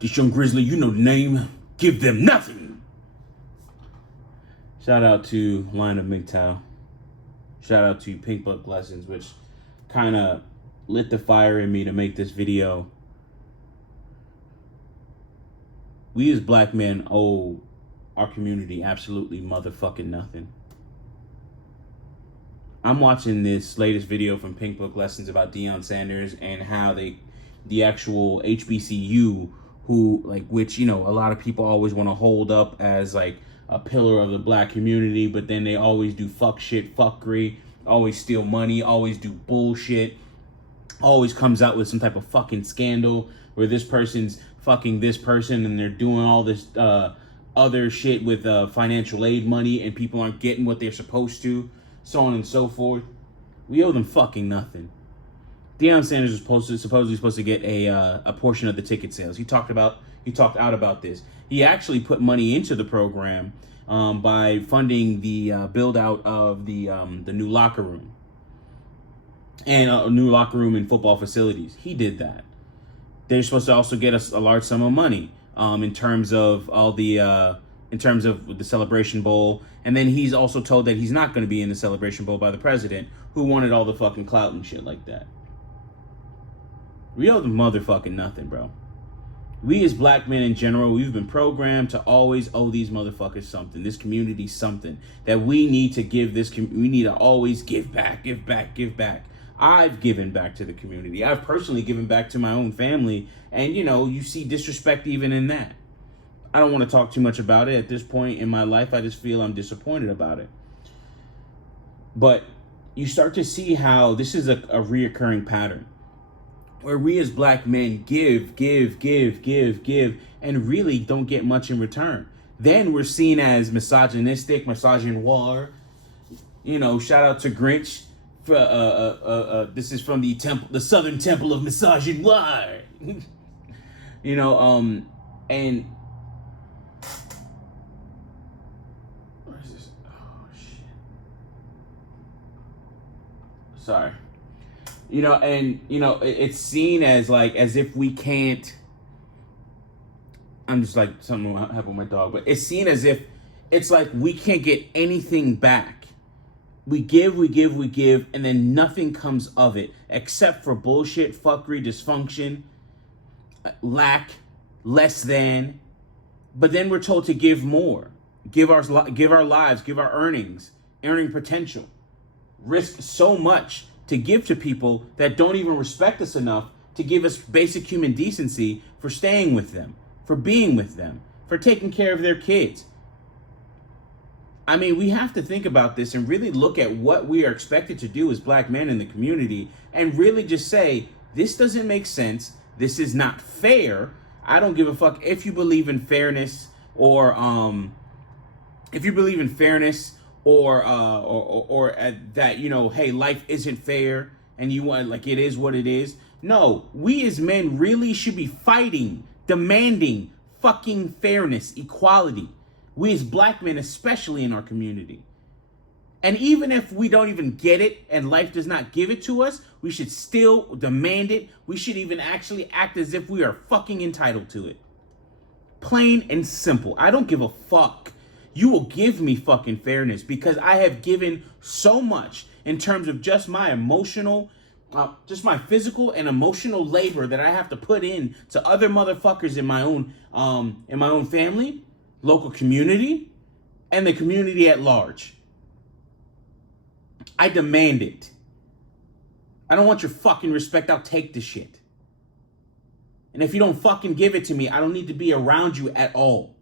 This young grizzly, you know the name. Give them nothing. Shout out to Line of MGTOW. Shout out to Pink Book Lessons, which kind of lit the fire in me to make this video. We as black men owe our community absolutely motherfucking nothing. I'm watching this latest video from Pink Book Lessons about Deion Sanders and how the actual HBCU, who, like, which, you know, a lot of people always want to hold up as like a pillar of the black community, but then they always do fuck shit, fuckery, always steal money, always do bullshit, always comes out with some type of fucking scandal where this person's fucking this person and they're doing all this other shit with financial aid money and people aren't getting what they're supposed to, so on and so forth. We owe them fucking nothing. Deion Sanders was supposedly supposed to get a portion of the ticket sales. He talked out about this. He actually put money into the program by funding the build out of the new locker room and a new locker room and football facilities. He did that. They're supposed to also get a large sum of money in terms of all the Celebration Bowl. And then he's also told that he's not going to be in the Celebration Bowl by the president, who wanted all the fucking clout and shit like that. We owe them motherfucking nothing, bro. We as black men in general, we've been programmed to always owe these motherfuckers something, this community something, that we need to give this, we need to always give back, give back, give back. I've given back to the community. I've personally given back to my own family. And, you know, you see disrespect even in that. I don't want to talk too much about it at this point in my life. I just feel I'm disappointed about it. But you start to see how this is a reoccurring pattern where we as black men give, and really don't get much in return. Then we're seen as misogynistic, misogynoir. You know, shout out to Grinch. This is from the Southern Temple of Misogynoir. You know, and where is this? Oh shit. Sorry. You know, and you know, it's seen as like as if we can't. I'm just like something happened with my dog, but it's seen as if it's like we can't get anything back. We give, and then nothing comes of it except for bullshit, fuckery, dysfunction, lack, less than. But then we're told to give more, give our lives, give our earning potential, risk so much to give to people that don't even respect us enough to give us basic human decency for staying with them, for being with them, for taking care of their kids. I mean, we have to think about this and really look at what we are expected to do as black men in the community and really just say, this doesn't make sense. This is not fair. I don't give a fuck if you believe in fairness or that, you know, hey, life isn't fair and you want, like, it is what it is. No, we as men really should be fighting, demanding fucking fairness, equality. We as black men, especially in our community. And even if we don't even get it and life does not give it to us, we should still demand it. We should even actually act as if we are fucking entitled to it. Plain and simple. I don't give a fuck. You will give me fucking fairness because I have given so much in terms of just my emotional, just my physical and emotional labor that I have to put in to other motherfuckers in my own family, local community, and the community at large. I demand it. I don't want your fucking respect. I'll take the shit. And if you don't fucking give it to me, I don't need to be around you at all.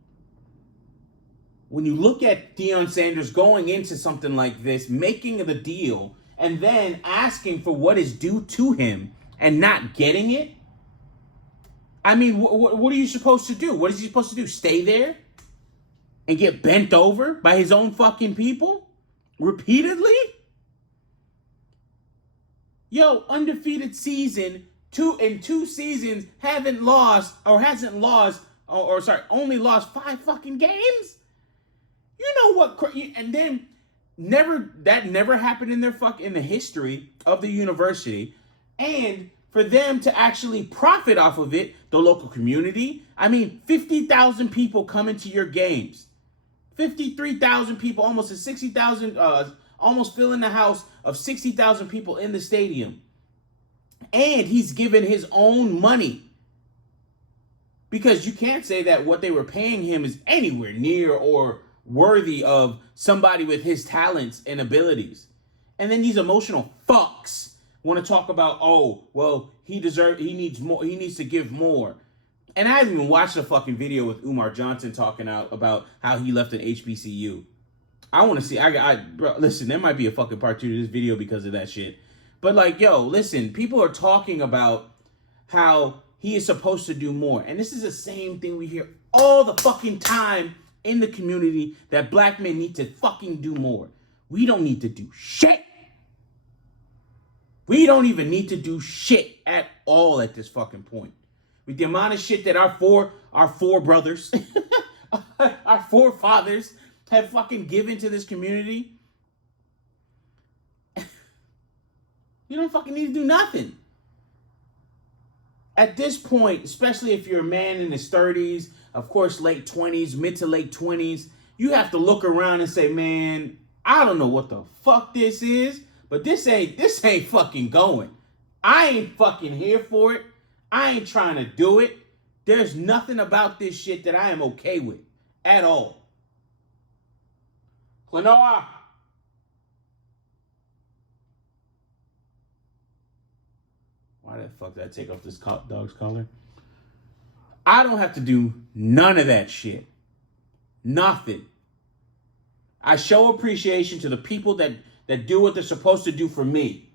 When you look at Deion Sanders going into something like this, making the deal, and then asking for what is due to him and not getting it, I mean, what are you supposed to do? What is he supposed to do? Stay there and get bent over by his own fucking people repeatedly? Yo, undefeated season, two seasons, only lost 5 fucking games? You know what? And then never happened in the history of the university. And for them to actually profit off of it, the local community. I mean, 50,000 people come into your games. 53,000 people, almost a 60,000, almost filling the house of 60,000 people in the stadium. And he's given his own money. Because you can't say that what they were paying him is anywhere near or worthy of somebody with his talents and abilities. And then these emotional fucks want to talk about, oh, well, he needs more, he needs to give more. And I haven't even watched a fucking video with Umar Johnson talking out about how he left an HBCU. I want to see, bro, listen, there might be a fucking part 2 to this video because of that shit. But like, yo, listen, people are talking about how he is supposed to do more. And this is the same thing we hear all the fucking time in the community, that black men need to fucking do more. We don't need to do shit. We don't even need to do shit at all at this fucking point. With the amount of shit that our four brothers, our forefathers have fucking given to this community, you don't fucking need to do nothing. At this point, especially if you're a man in his 30s, of course, late 20s, mid to late 20s, you have to look around and say, man, I don't know what the fuck this is, but this ain't fucking going. I ain't fucking here for it. I ain't trying to do it. There's nothing about this shit that I am okay with at all. Lenore. Why the fuck did I take off this dog's collar? I don't have to do none of that shit. Nothing. I show appreciation to the people that do what they're supposed to do for me.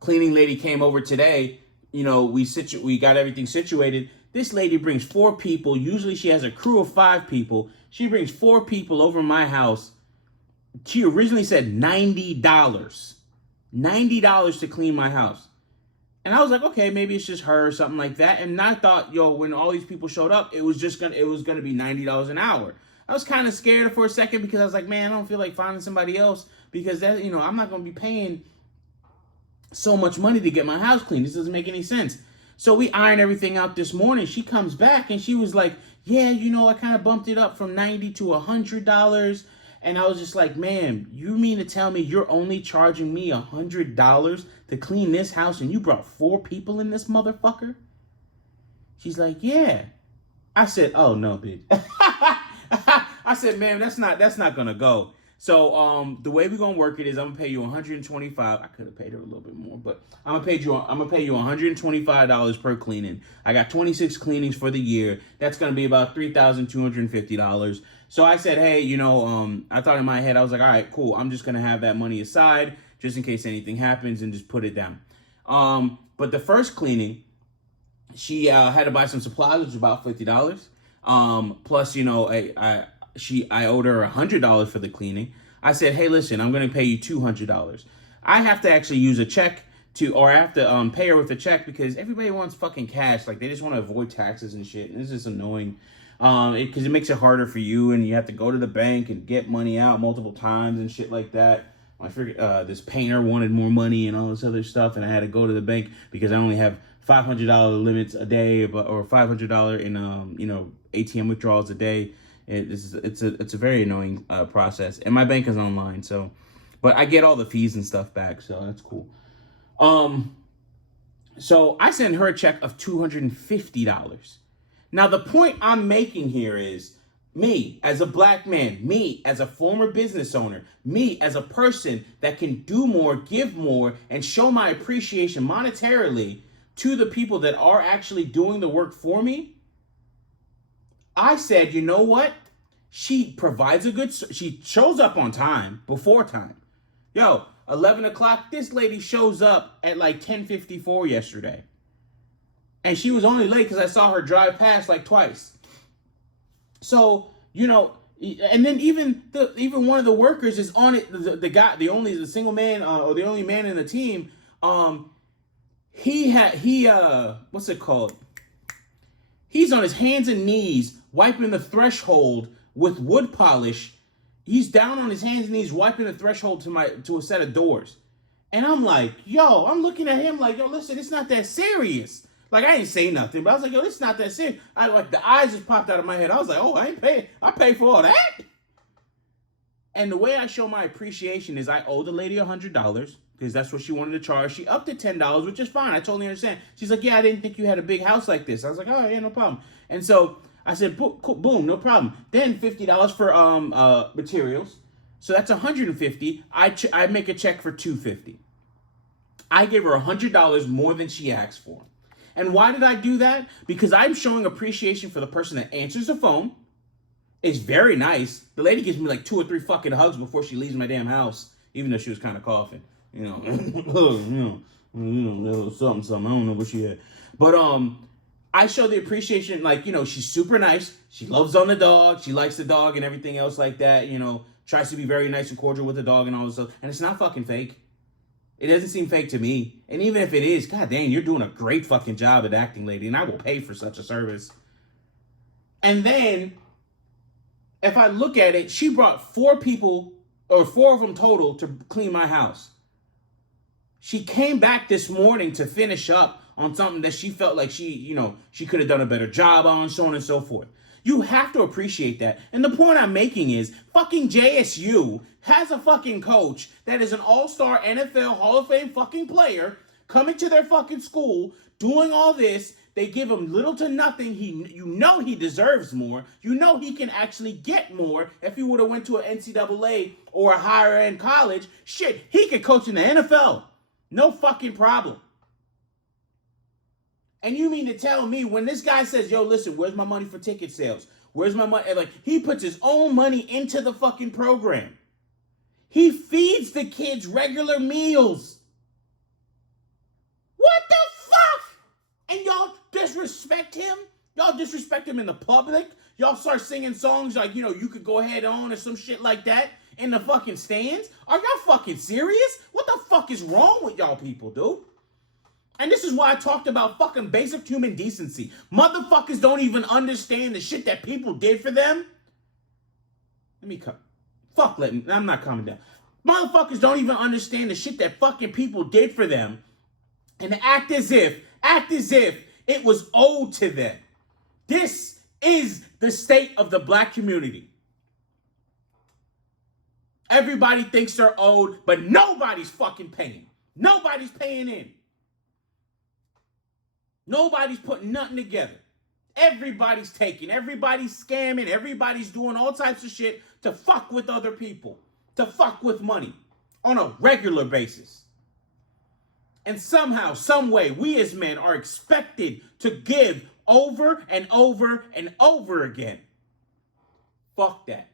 Cleaning lady came over today. You know, we got everything situated. This lady brings 4 people. Usually she has a crew of 5 people. She brings 4 people over my house. She originally said $90. $90 to clean my house. And I was like, okay, maybe it's just her or something like that. And I thought, yo, when all these people showed up, it was gonna be $90 an hour. I was kind of scared for a second because I was like, man, I don't feel like finding somebody else because that, you know, I'm not gonna be paying so much money to get my house clean. This doesn't make any sense. So we ironed everything out this morning. She comes back and she was like, yeah, you know, I kind of bumped it up from $90 to $100. And I was just like, man, you mean to tell me you're only charging me $100 to clean this house and you brought 4 people in this motherfucker? She's like, yeah. I said, oh no, bitch. I said, man, that's not gonna go. So the way we're gonna work it is I'm gonna pay you $125. I could have paid her a little bit more, but I'm gonna pay you $125 per cleaning. I got 26 cleanings for the year. That's gonna be about $3,250. So I said, hey, you know, I thought in my head, I was like, all right, cool. I'm just gonna have that money aside just in case anything happens and just put it down. But the first cleaning, she had to buy some supplies, which was about $50. Plus, you know, I owed her $100 for the cleaning. I said, hey, listen, I'm going to pay you $200. I have to actually use a check or I have to pay her with a check because everybody wants fucking cash. Like, they just want to avoid taxes and shit. And this is annoying because it makes it harder for you and you have to go to the bank and get money out multiple times and shit like that. I forget, this painter wanted more money and all this other stuff, and I had to go to the bank because I only have $500 limits a day, or $500 in you know, ATM withdrawals a day. It's a very annoying process, and my bank is online, so, but I get all the fees and stuff back, so that's cool. So I sent her a check of $250. Now the point I'm making here is, me as a black man, me as a former business owner, me as a person that can do more, give more, and show my appreciation monetarily to the people that are actually doing the work for me, I said, you know what? She provides she shows up on time, before time. Yo, 11 o'clock, this lady shows up at like 10:54 yesterday. And she was only late because I saw her drive past like twice. So, you know, and then even one of the workers is on it. The single man or the only man in the team. What's it called? He's on his hands and knees wiping the threshold with wood polish. He's down on his hands and knees wiping the threshold to a set of doors. And I'm like, yo, I'm looking at him like, yo, listen, it's not that serious. Like, I ain't say nothing, but I was like, yo, it's not that serious. I like, the eyes just popped out of my head. I was like, oh, I ain't paying. I paid for all that. And the way I show my appreciation is I owe the lady $100 because that's what she wanted to charge. She upped it $10, which is fine. I totally understand. She's like, yeah, I didn't think you had a big house like this. I was like, oh, yeah, no problem. And so I said, boom, no problem. Then $50 for materials. So that's $150. I make a check for $250. I gave her $100 more than she asked for. And why did I do that? Because I'm showing appreciation for the person that answers the phone. It's very nice. The lady gives me like 2 or 3 fucking hugs before she leaves my damn house, even though she was kind of coughing. Something. I don't know what she had. But I show the appreciation, like, she's super nice. She loves on the dog. She likes the dog and everything else like that. Tries to be very nice and cordial with the dog and all this stuff. And it's not fucking fake. It doesn't seem fake to me. And even if it is, god dang, you're doing a great fucking job at acting, lady. And I will pay for such a service. And then, if I look at it, she brought 4 people, or 4 of them total, to clean my house. She came back this morning to finish up on something that she felt like she could have done a better job on, so on and so forth. You have to appreciate that. And the point I'm making is, fucking JSU has a fucking coach that is an all-star NFL Hall of Fame fucking player coming to their fucking school, doing all this. They give him little to nothing. He deserves more. He can actually get more if he would have went to an NCAA or a higher end college. Shit, he could coach in the NFL. No fucking problem. And you mean to tell me when this guy says, yo, listen, where's my money for ticket sales? Where's my money? Like, he puts his own money into the fucking program. He feeds the kids regular meals. What the fuck? And y'all disrespect him? Y'all disrespect him in the public? Y'all start singing songs like, you could go ahead on or some shit like that in the fucking stands? Are y'all fucking serious? What the fuck is wrong with y'all people, dude? And this is why I talked about fucking basic human decency. Motherfuckers don't even understand the shit that people did for them. Let me cut. I'm not calming down. Motherfuckers don't even understand the shit that fucking people did for them and act as if it was owed to them. This is the state of the black community. Everybody thinks they're owed, but nobody's fucking paying. Nobody's paying in. Nobody's putting nothing together. Everybody's taking, everybody's scamming, everybody's doing all types of shit to fuck with other people, to fuck with money on a regular basis. And somehow, some way, we as men are expected to give over and over and over again. Fuck that.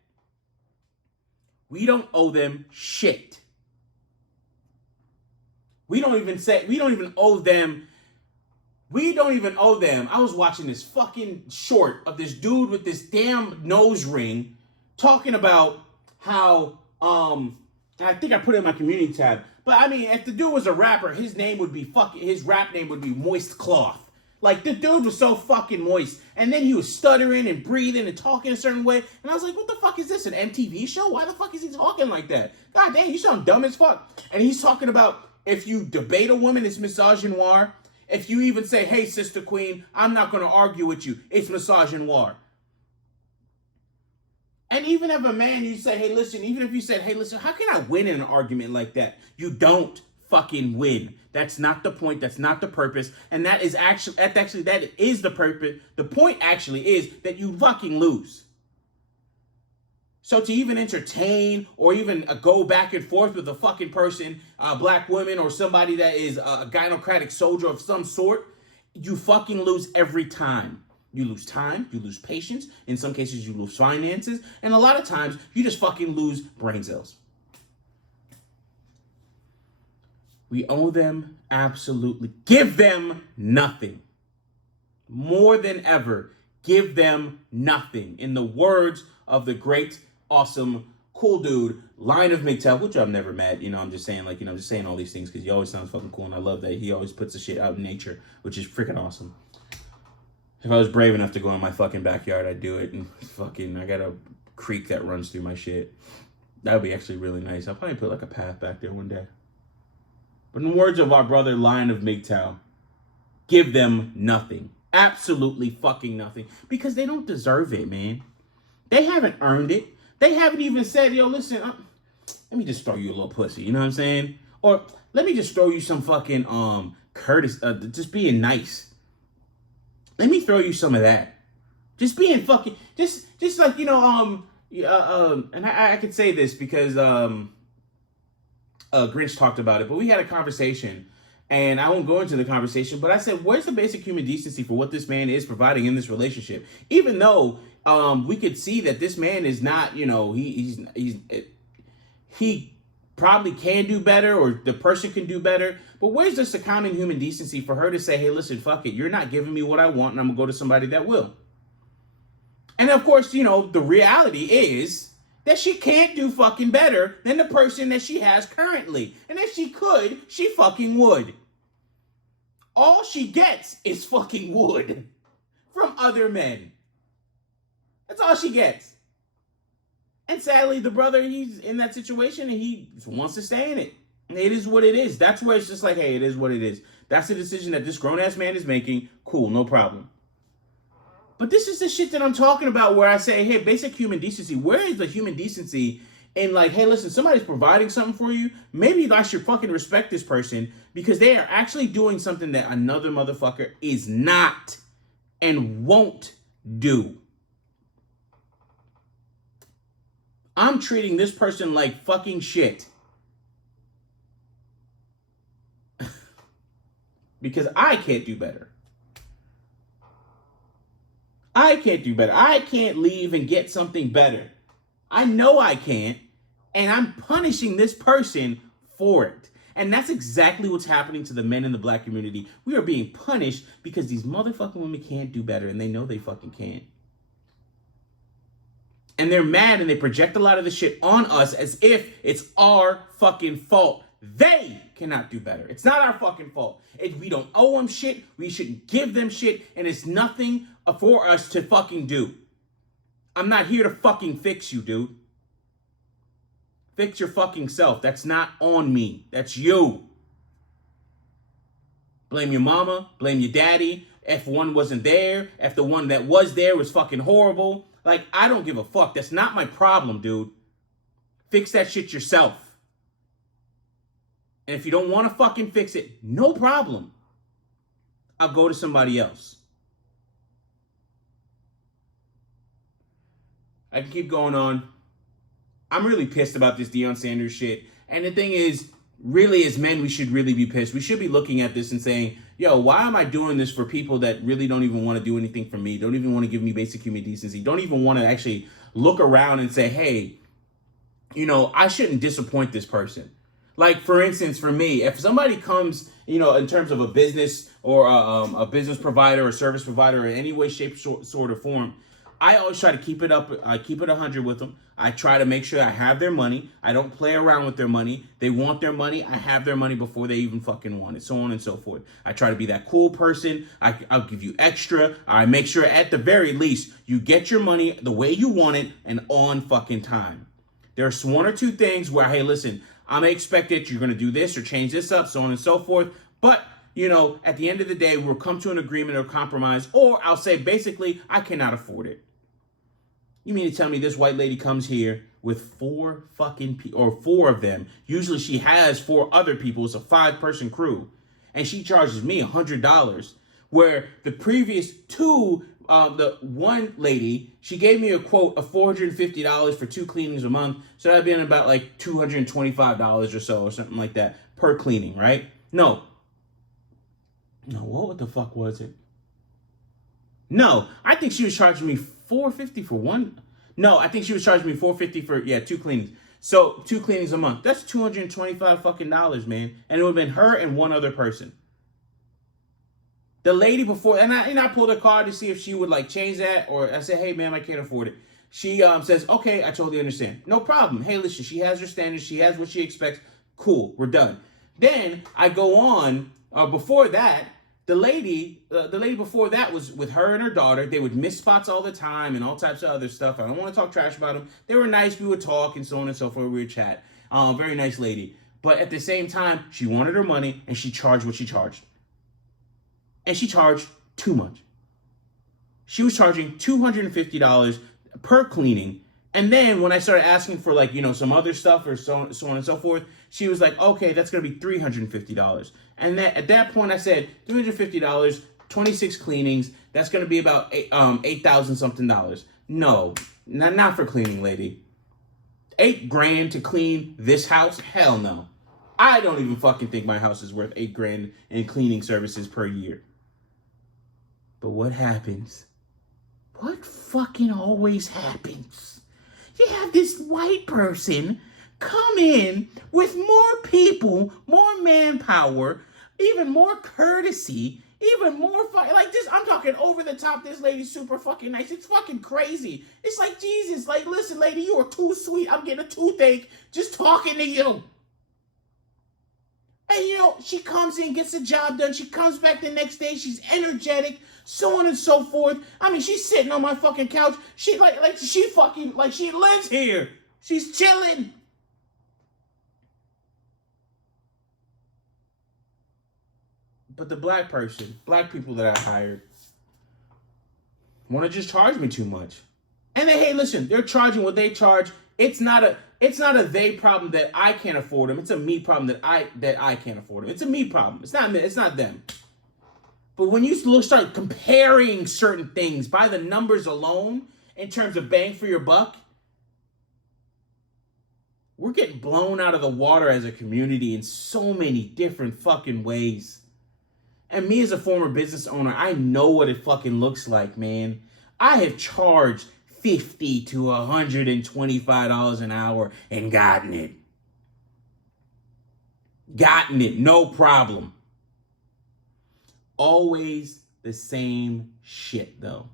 We don't owe them shit. We don't even owe them. I was watching this fucking short of this dude with this damn nose ring talking about how, I think I put it in my community tab, but I mean, if the dude was a rapper, his rap name would be Moist Cloth. Like, the dude was so fucking moist. And then he was stuttering and breathing and talking a certain way. And I was like, what the fuck is this, an MTV show? Why the fuck is he talking like that? God damn, you sound dumb as fuck. And he's talking about if you debate a woman, it's misogynoir. If you even say, hey, sister queen, I'm not going to argue with you, it's misogynoir. And even if a man, you say, hey, listen, even if you said, hey, listen, how can I win in an argument like that? You don't fucking win. That's not the point. That's not the purpose. And that is the purpose. The point actually is that you fucking lose. So to even entertain or even go back and forth with a fucking person, a black woman or somebody that is a gynocratic soldier of some sort, you fucking lose every time. You lose time, you lose patience. In some cases, you lose finances. And a lot of times, you just fucking lose brain cells. We owe them absolutely. Give them nothing. More than ever, give them nothing. In the words of the great, awesome, cool dude, Lion of MGTOW, which I've never met. I'm just saying, I'm just saying all these things because he always sounds fucking cool. And I love that he always puts the shit out in nature, which is freaking awesome. If I was brave enough to go in my fucking backyard, I'd do it. And I got a creek that runs through my shit. That would be actually really nice. I'll probably put like a path back there one day. But in the words of our brother Lion of MGTOW, give them nothing. Absolutely fucking nothing. Because they don't deserve it, man. They haven't earned it. They haven't even said, yo, listen, let me just throw you a little pussy. You know what I'm saying? Or let me just throw you some fucking just being nice. Let me throw you some of that. Just being fucking, just like, you know, and I could say this because Grinch talked about it, but we had a conversation, and I won't go into the conversation, but I said, where's the basic human decency for what this man is providing in this relationship? Even though we could see that this man is not, you know, he probably can do better, or the person can do better, but where's just the common human decency for her to say, hey, listen, fuck it, you're not giving me what I want, and I'm gonna go to somebody that will. And of course, you know, the reality is that she can't do fucking better than the person that she has currently. And if she could, she fucking would. All she gets is fucking wood from other men. That's all she gets. And sadly, the brother, he's in that situation and he wants to stay in it. And it is what it is. That's where it's just like, hey, it is what it is. That's the decision that this grown-ass man is making. Cool, no problem. But this is the shit that I'm talking about where I say, hey, basic human decency. Where is the human decency in like, hey, listen, somebody's providing something for you. Maybe I should fucking respect this person because they are actually doing something that another motherfucker is not and won't do. I'm treating this person like fucking shit. Because I can't do better. I can't do better. I can't leave and get something better. I know I can't, and I'm punishing this person for it. And that's exactly what's happening to the men in the black community. We are being punished because these motherfucking women can't do better, and they know they fucking can't. And they're mad, and they project a lot of the shit on us as if it's our fucking fault. They cannot do better. It's not our fucking fault. We don't owe them shit. We shouldn't give them shit. And it's nothing for us to fucking do. I'm not here to fucking fix you, dude. Fix your fucking self. That's not on me. That's you. Blame your mama. Blame your daddy. If one wasn't there. If the one that was there was fucking horrible. Like, I don't give a fuck. That's not my problem, dude. Fix that shit yourself. And if you don't want to fucking fix it, no problem. I'll go to somebody else. I can keep going on. I'm really pissed about this Deion Sanders shit. And the thing is, really as men, we should really be pissed. We should be looking at this and saying, yo, why am I doing this for people that really don't even want to do anything for me? Don't even want to give me basic human decency. Don't even want to actually look around and say, hey, you know, I shouldn't disappoint this person. Like, for instance, for me, if somebody comes, you know, in terms of a business or a business provider or service provider in any way, shape, sort of form, I always try to keep it up. I keep it 100 with them. I try to make sure I have their money. I don't play around with their money. They want their money. I have their money before they even fucking want it, so on and so forth. I try to be that cool person. I'll give you extra. I make sure at the very least you get your money the way you want it and on fucking time. There's one or two things where, hey, listen, I'm going to expect it. You're going to do this or change this up, so on and so forth. But, you know, at the end of the day, we'll come to an agreement or compromise. Or I'll say, basically, I cannot afford it. You mean to tell me this white lady comes here with four fucking people, or four of them. Usually she has four other people. It's a 5-person crew. And she charges me $100. Where the previous two, the one lady, she gave me a quote of $450 for 2 cleanings a month. So that'd been about like $225 or so, or something like that per cleaning, right? No, what the fuck was it? No, I think she was charging me $450 for one. No, I think she was charging me $450 for 2 cleanings. So 2 cleanings a month. That's $225 fucking dollars, man. And it would have been her and one other person. The lady before, and I pulled her card to see if she would like change that, or I said, hey man, I can't afford it. She says, okay, I totally understand. No problem. Hey, listen, she has her standards. She has what she expects. Cool, we're done. Then I go on, before that, the lady before that was with her and her daughter. They would miss spots all the time and all types of other stuff. I don't want to talk trash about them. They were nice. We would talk and so on and so forth. We would chat. Very nice lady. But at the same time, she wanted her money and she charged what she charged. And she charged too much. She was charging $250 per cleaning. And then when I started asking for like, some other stuff or so on and so forth, she was like, okay, that's going to be $350. And at that point I said, $350, 26 cleanings, that's going to be about $8,000 something dollars. No, not for cleaning, lady. $8,000 to clean this house? Hell no. I don't even fucking think my house is worth $8,000 in cleaning services per year. But what happens? What fucking always happens? You have this white person come in with more people, more manpower, even more courtesy, even more like this. I'm talking over the top. This lady's super fucking nice. It's fucking crazy. It's like, Jesus, like, listen, lady, you are too sweet. I'm getting a toothache just talking to you. And she comes in, gets the job done. She comes back the next day. She's energetic, so on and so forth. I mean, she's sitting on my fucking couch. She she lives here. She's chilling. But the black people that I hired want to just charge me too much. And hey, listen, they're charging what they charge. It's not a they problem that I can't afford them. It's a me problem that I can't afford them. It's a me problem. It's not them. But when you start comparing certain things by the numbers alone in terms of bang for your buck, we're getting blown out of the water as a community in so many different fucking ways. And me as a former business owner, I know what it fucking looks like, man. I have charged $50 to $125 an hour and gotten it. No problem. Always the same shit, though.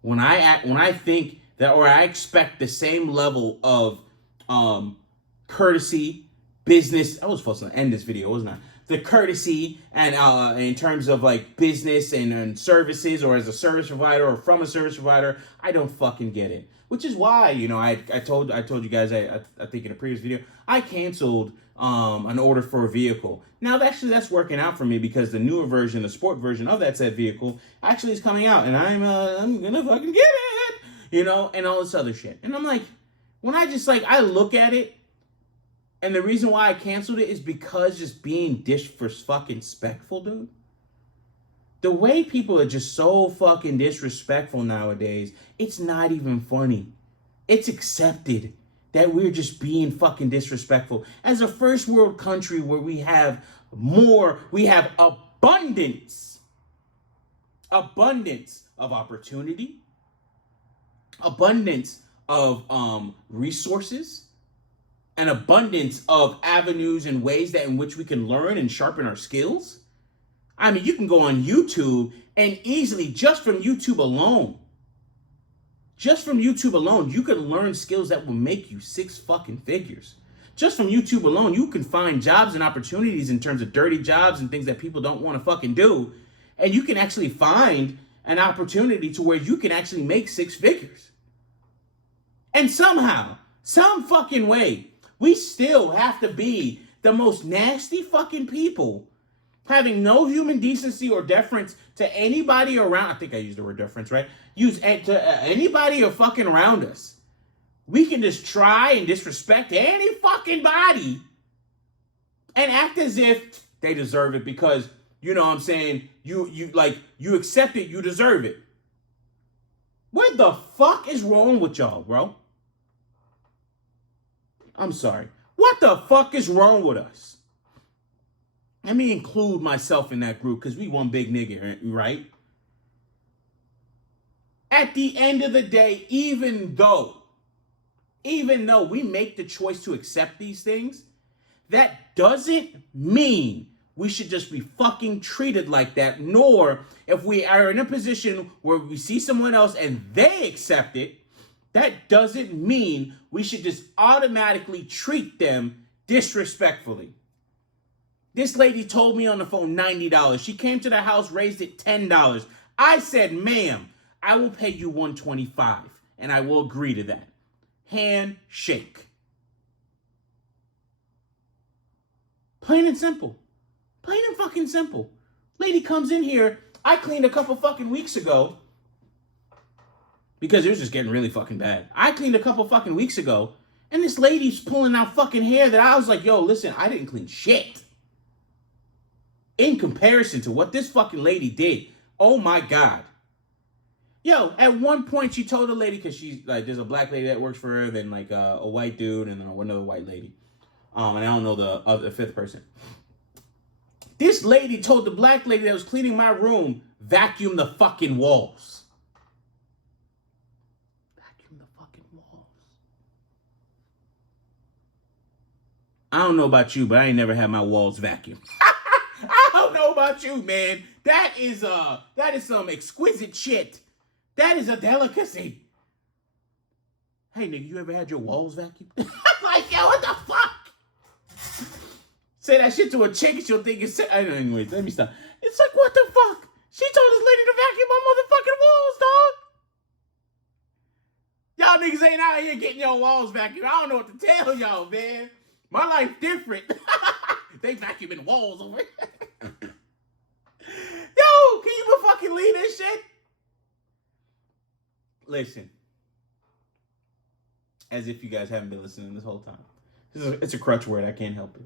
When I think that, or I expect the same level of courtesy, business. I was supposed to end this video, wasn't I? The courtesy and in terms of like business and services, or as a service provider or from a service provider, I don't fucking get it. Which is why, I told you guys, I think in a previous video, I canceled an order for a vehicle. Now that's working out for me because the newer version, the sport version of that said vehicle actually is coming out, and I'm gonna fucking get it, and all this other shit. And I'm like, when I look at it. And the reason why I canceled it is because just being disrespectful, dude. The way people are just so fucking disrespectful nowadays, it's not even funny. It's accepted that we're just being fucking disrespectful. As a first world country where we have abundance of opportunity, abundance of resources, an abundance of avenues and ways in which we can learn and sharpen our skills. I mean, you can go on YouTube and easily, just from YouTube alone, you can learn skills that will make you six fucking figures. Just from YouTube alone, you can find jobs and opportunities in terms of dirty jobs and things that people don't want to fucking do. And you can actually find an opportunity to where you can actually make six figures. And somehow, some fucking way, we still have to be the most nasty fucking people, having no human decency or deference to anybody around. I think I used the word deference, right? To anybody or fucking around us. We can just try and disrespect any fucking body and act as if they deserve it because, you know what I'm saying, you accept it, you deserve it. What the fuck is wrong with y'all, bro? I'm sorry. What the fuck is wrong with us? Let me include myself in that group because we one big nigga, right? At the end of the day, even though we make the choice to accept these things, that doesn't mean we should just be fucking treated like that. Nor if we are in a position where we see someone else and they accept it, that doesn't mean we should just automatically treat them disrespectfully. This lady told me on the phone $90. She came to the house, raised it $10. I said, ma'am, I will pay you $125, and I will agree to that. Handshake. Plain and simple. Plain and fucking simple. Lady comes in here. I cleaned a couple fucking weeks ago because it was just getting really fucking bad. I cleaned a couple fucking weeks ago, and this lady's pulling out fucking hair that I was like, yo, listen, I didn't clean shit. In comparison to what this fucking lady did. Oh my God. Yo, at one point she told a lady, because she's like, there's a black lady that works for her, then like a white dude, and then another white lady. And I don't know the fifth person. This lady told the black lady that was cleaning my room, vacuum the fucking walls. Vacuum the fucking walls. I don't know about you, but I ain't never had my walls vacuumed. I don't know about you, man. That is some exquisite shit. That is a delicacy. Hey, nigga, you ever had your walls vacuumed? I'm like, yo, what the fuck? Say that shit to a chick and she'll think it's... Anyways, let me stop. It's like, what the fuck? She told this lady to vacuum my motherfucking walls, dog. Y'all niggas ain't out here getting your walls vacuumed. I don't know what to tell y'all, man. My life different. They vacuuming walls over here. Yo, can you fucking leave this shit? Listen. As if you guys haven't been listening this whole time. It's a crutch word. I can't help it.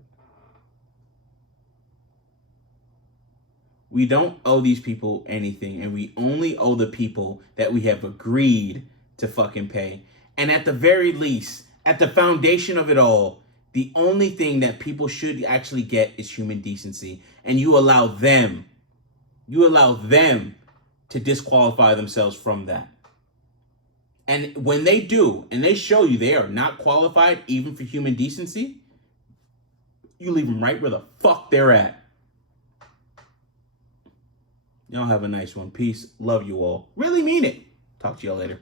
We don't owe these people anything, and we only owe the people that we have agreed to fucking pay. And at the very least, at the foundation of it all, the only thing that people should actually get is human decency. And you allow them to disqualify themselves from that. And when they do, and they show you they are not qualified even for human decency, you leave them right where the fuck they're at. Y'all have a nice one. Peace. Love you all. Really mean it. Talk to y'all later.